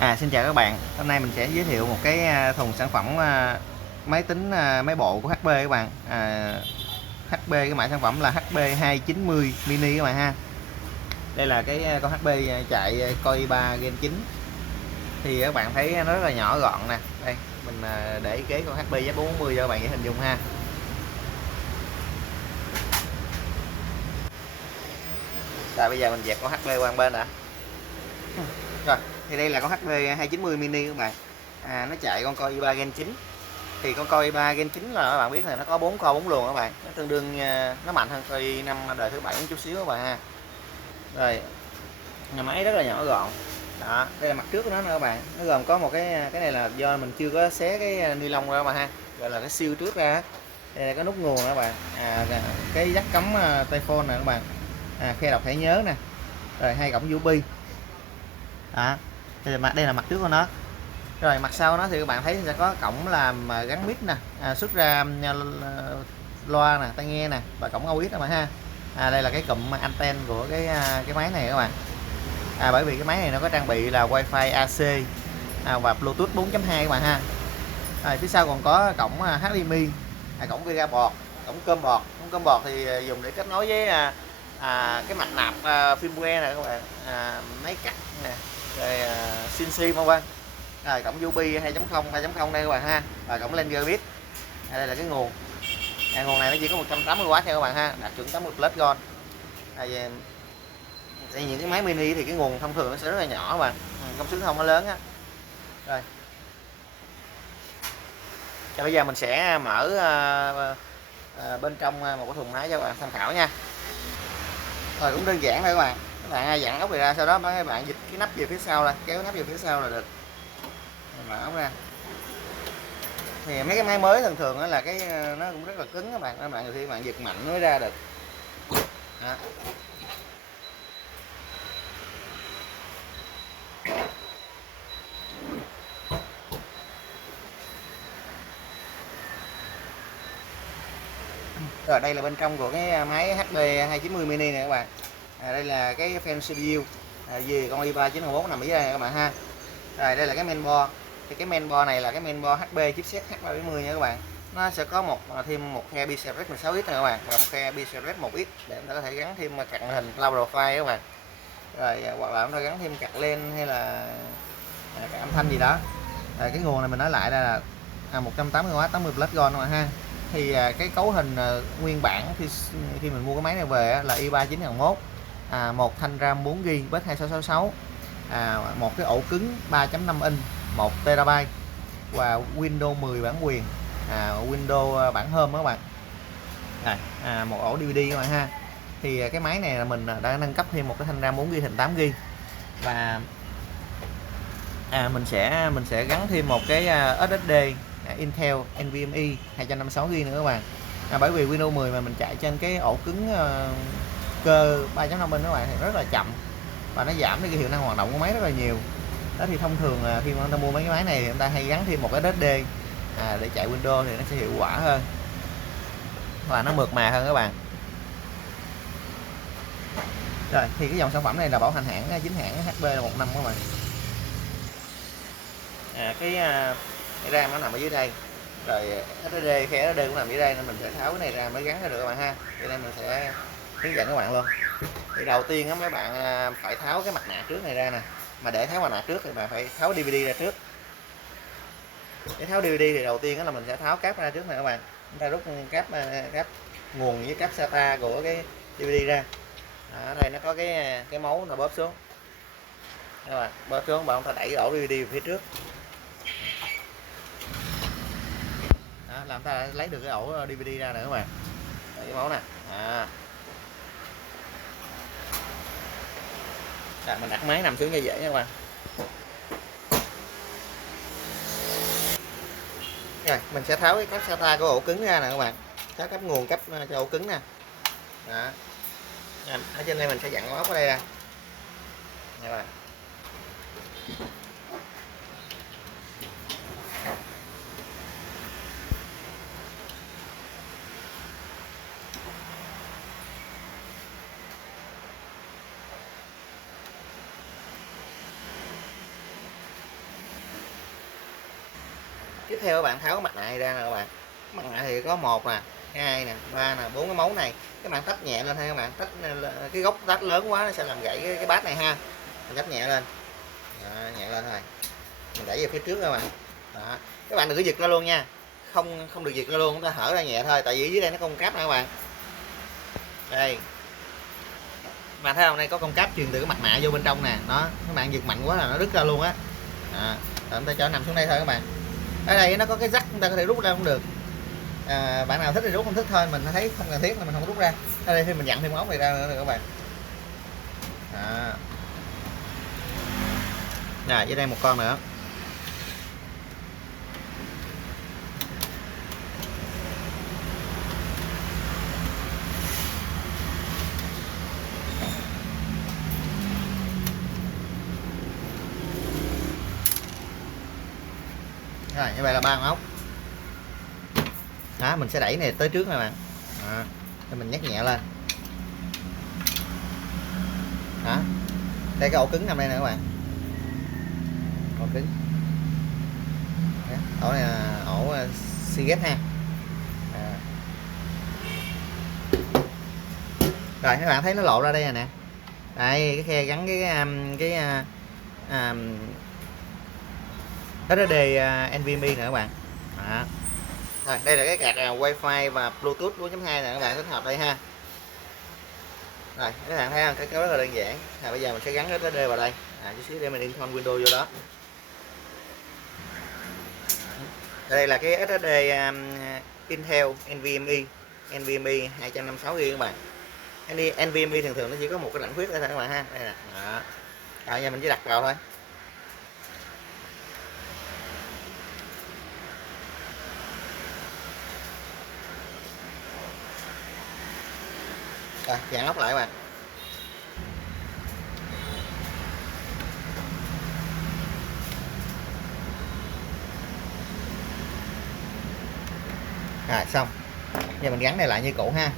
Xin chào các bạn. Hôm nay mình sẽ giới thiệu một cái thùng sản phẩm máy tính máy bộ của HP các bạn. HP cái mã sản phẩm là HP290 mini các bạn ha. Đây là cái con HP chạy Core i3 Gen 9. Thì các bạn thấy nó rất là nhỏ gọn nè. Đây, mình để kế con HP Z440 cho các bạn dễ hình dung ha. Rồi bây giờ mình dẹp con HP qua một bên đã. Rồi, thì đây là con HP 290 mini các bạn. Nó chạy con Core i3 Gen 9. Thì con Core i3 Gen 9 là các bạn biết là nó có 4 core 4 luồng các bạn. Nó tương đương nó mạnh hơn Core i5 đời thứ 7 một chút xíu các bạn ha. Rồi, nhà máy rất là nhỏ gọn. Đó, đây là mặt trước của nó nè các bạn. Nó gồm có một cái này là do mình chưa có xé cái ni lông ra các bạn ha. Gọi là cái siêu trước ra. Đây là cái nút nguồn các bạn. Cái jack cắm tai phone nè các bạn. Khe đọc thẻ nhớ nè. Rồi hai cổng USB. Đó. Đây là mặt trước của nó. Rồi mặt sau nó thì các bạn thấy sẽ có cổng làm gắn mic nè, xuất ra loa nè, tai nghe nè và cổng aux các bạn ha. Đây là cái cụm anten của cái máy này các bạn. Bởi vì cái máy này nó có trang bị là Wi-Fi AC và Bluetooth 4.2 các bạn ha. Phía sau còn có cổng HDMI, cổng Vega bọt, cổng cơm bọt thì dùng để kết nối với cái mạch nạp firmware này các bạn, máy cắt nè, rồi CNC vân vân. Rồi cổng USB 2.0 3.0 đây các bạn ha, và cổng lên gigabit. Đây là cái nguồn. Nguồn này nó chỉ có 180W nha các bạn ha, đạt chuẩn 80 plus gold. Đây những cái máy mini thì cái nguồn thông thường nó sẽ rất là nhỏ các bạn, công suất không nó lớn á. Rồi. Bây giờ mình sẽ mở bên trong một cái thùng máy cho các bạn tham khảo nha. Rồi cũng đơn giản thôi các bạn. Các bạn dặn ốc này ra, sau đó các bạn dịch cái nắp về phía sau, là kéo nắp về phía sau là được. Mở ốc ra. Thì mấy cái máy mới thường thường là cái nó cũng rất là cứng các bạn, khi bạn giật mạnh mới ra được. Đó. Rồi đây là bên trong của cái máy HP 290 mini này các bạn. Đây là cái fan CPU về con i3 911 nằm ở dưới đây các bạn ha. Rồi đây là cái mainboard. Thì cái mainboard này là cái mainboard HP chipset H370 nha các bạn. Nó sẽ có thêm một khe PCIe 16x này các bạn, và một khe PCIe 1x để chúng ta có thể gắn thêm card màn hình low profile các bạn. Rồi hoặc là chúng ta gắn thêm card len hay là card âm thanh gì đó. Rồi cái nguồn này mình nói lại là 180W 80 plus gold các bạn ha. Thì cái cấu hình nguyên bản khi mình mua cái máy này về là i3 9001, một thanh RAM 4GB bus 2666, một cái ổ cứng 3.5 inch 1 TB và Windows 10 bản quyền, Windows bản Home các bạn. Một ổ DVD các bạn ha. Thì cái máy này là mình đã nâng cấp thêm một cái thanh RAM 4GB thành 8GB, và mình sẽ gắn thêm một cái SSD Intel NVMe 256GB nữa các bạn. Bởi vì Windows 10 mà mình chạy trên cái ổ cứng cơ 3.5 inch các bạn thì rất là chậm, và nó giảm đi cái hiệu năng hoạt động của máy rất là nhiều. Đó thì thông thường khi mà người ta mua mấy cái máy này thì người ta hay gắn thêm một cái SSD để chạy Windows thì nó sẽ hiệu quả hơn và nó mượt mà hơn các bạn. Rồi thì cái dòng sản phẩm này là bảo hành hãng chính hãng HP là 1 năm các bạn. Cái RAM nó nằm ở dưới đây, rồi SSD khe SSD cũng nằm dưới đây, nên mình sẽ tháo cái này ra mới gắn được các bạn ha. Cho nên mình sẽ hướng dẫn các bạn luôn. Thì đầu tiên mấy bạn phải tháo cái mặt nạ trước này ra nè. Mà để tháo mặt nạ trước thì bạn phải tháo DVD ra trước. Để tháo DVD thì đầu tiên là mình sẽ tháo cáp ra trước này các bạn. Chúng ta rút cáp nguồn với cáp SATA của cái DVD ra. Ở đây nó có cái mấu nó bóp xuống. Các bạn bóp xuống, bạn ta đẩy ổ DVD về phía trước. Đó, làm ta lấy được cái ổ DVD ra nữa các bạn. Cái mấu nè. Mình đặt máy nằm xuống cho dễ nha các bạn. Rồi, mình sẽ tháo cái cáp SATA của ổ cứng ra nè các bạn. Tháo cáp nguồn, cáp cho ổ cứng nè. Đó. Ở trên đây mình sẽ dặn ốc ở đây ra. Nha các bạn. Tiếp theo các bạn tháo cái mặt nạ này ra nè các bạn. Mặt nạ thì có 1 nè, 2 nè, 3 nè, 4 cái mấu này. Các bạn tách nhẹ lên thôi các bạn, tách cái gốc tách lớn quá nó sẽ làm gãy cái bát này ha. Mình tách nhẹ lên. Đó, nhẹ lên thôi. Mình đẩy về phía trước các bạn. Đó. Các bạn đừng có giật ra luôn nha. Không không được giật ra luôn, chúng ta hở ra nhẹ thôi, tại vì dưới đây nó công cáp nè các bạn. Đây. Mà thấy không, đây có con cáp truyền từ cái mặt nạ vô bên trong nè. Đó, các bạn giật mạnh quá là nó đứt ra luôn á. Rồi chúng ta cho nằm xuống đây thôi các bạn. Ở đây nó có cái rắc chúng ta có thể rút ra cũng được. Bạn nào thích thì rút, không thích thôi, mình thấy không cần thiết là mình không rút ra. Ở đây thì mình dặn thêm ống này ra nữa các bạn. Rồi dưới đây một con nữa. Rồi như vậy là 3 con ốc. Đó, mình sẽ đẩy này tới trước nè bạn. Đó, để mình nhắc nhẹ lên. Đó, đây cái ổ cứng nằm đây nè các bạn. Ổ cứng. Đó, ổ này là ổ Seagate ha. Rồi các bạn thấy nó lộ ra đây rồi nè. Đây cái khe gắn cái SSD NVMe nè các bạn. Đó. Rồi, đây là cái card Wi-Fi và Bluetooth 4.2 nè các bạn, tích hợp đây ha. Rồi các bạn thấy không, cái rất là đơn giản. Bây giờ mình sẽ gắn cái SSD vào đây. Chút xíu để mình install Windows vô đó. Đây là cái SSD Intel NVMe 256GB các bạn. NVMe thường thường nó chỉ có một cái rãnh khuyết thôi các bạn ha. Đây nè. Đó. Rồi giờ mình chỉ đặt vào thôi. Rồi, dàn ốc lại các bạn. Rồi xong. Giờ mình gắn này lại như cũ ha.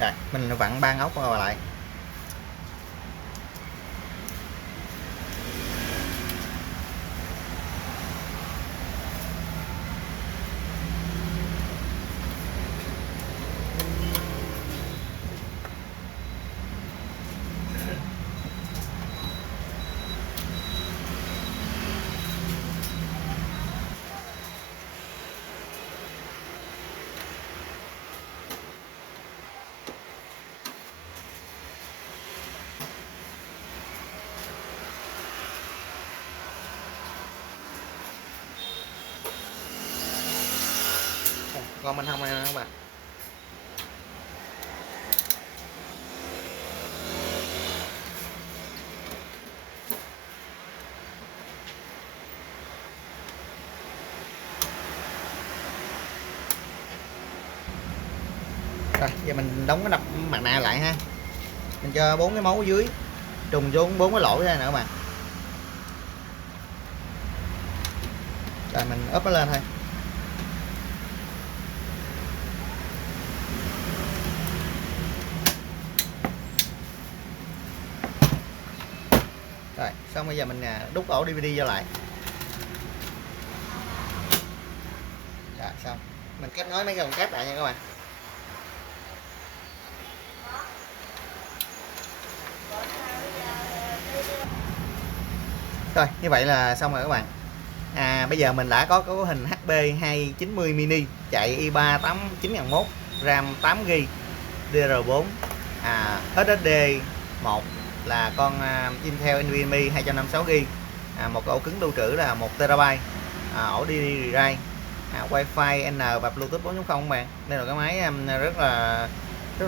Rồi, mình vặn 3 ốc vào lại. Con bên hông này nè các bạn. Rồi giờ mình đóng cái đập mặt nạ lại ha. Mình cho 4 cái mấu dưới trùng vô 4 cái lỗ ra nè các bạn. Rồi mình ốp nó lên thôi. Rồi xong bây giờ mình đút ổ DVD vô lại. Rồi xong. Mình kết nối mấy cái cáp lại nha các bạn. Rồi như vậy là xong rồi các bạn. Bây giờ mình đã có cấu hình HP290 mini chạy i3 8901, RAM 8GB, DDR4, SSD 1 là con Intel NVMe 256GB, một ổ cứng lưu trữ là 1TB, ổ DDR, Wi-Fi N và Bluetooth 4.0 các bạn. Đây là cái máy rất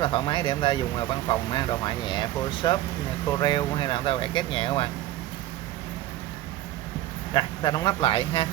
là thoải mái để chúng ta dùng văn phòng, đồ họa nhẹ, Photoshop, Corel hay là chúng ta vẽ kết nhẹ các bạn. Rồi ta đóng nắp lại ha.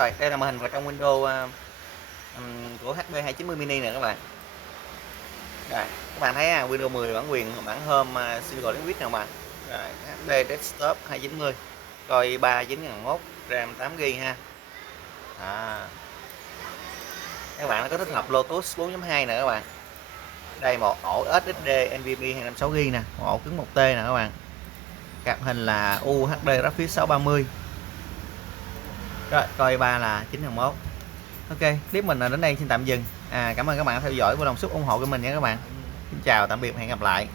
Rồi đây là màn hình vào trong Windows của HP 290 mini nè các bạn. Rồi, các bạn thấy Windows 10 bản quyền bản Home Single Language nào mà. Rồi, HD Desktop 290, Core i3 9001, RAM 8GB ha. Các bạn nó có tích hợp Bluetooth 4.2 nè các bạn. Đây một ổ SSD NVMe 256GB nè, một ổ cứng 1T nè các bạn. Card hình là UHD Graphics 630. Rồi, Core i3 là 9001. Ok, clip mình đến đây xin tạm dừng. Cảm ơn các bạn đã theo dõi và đồng sức ủng hộ của mình nha các bạn. Xin chào tạm biệt và hẹn gặp lại.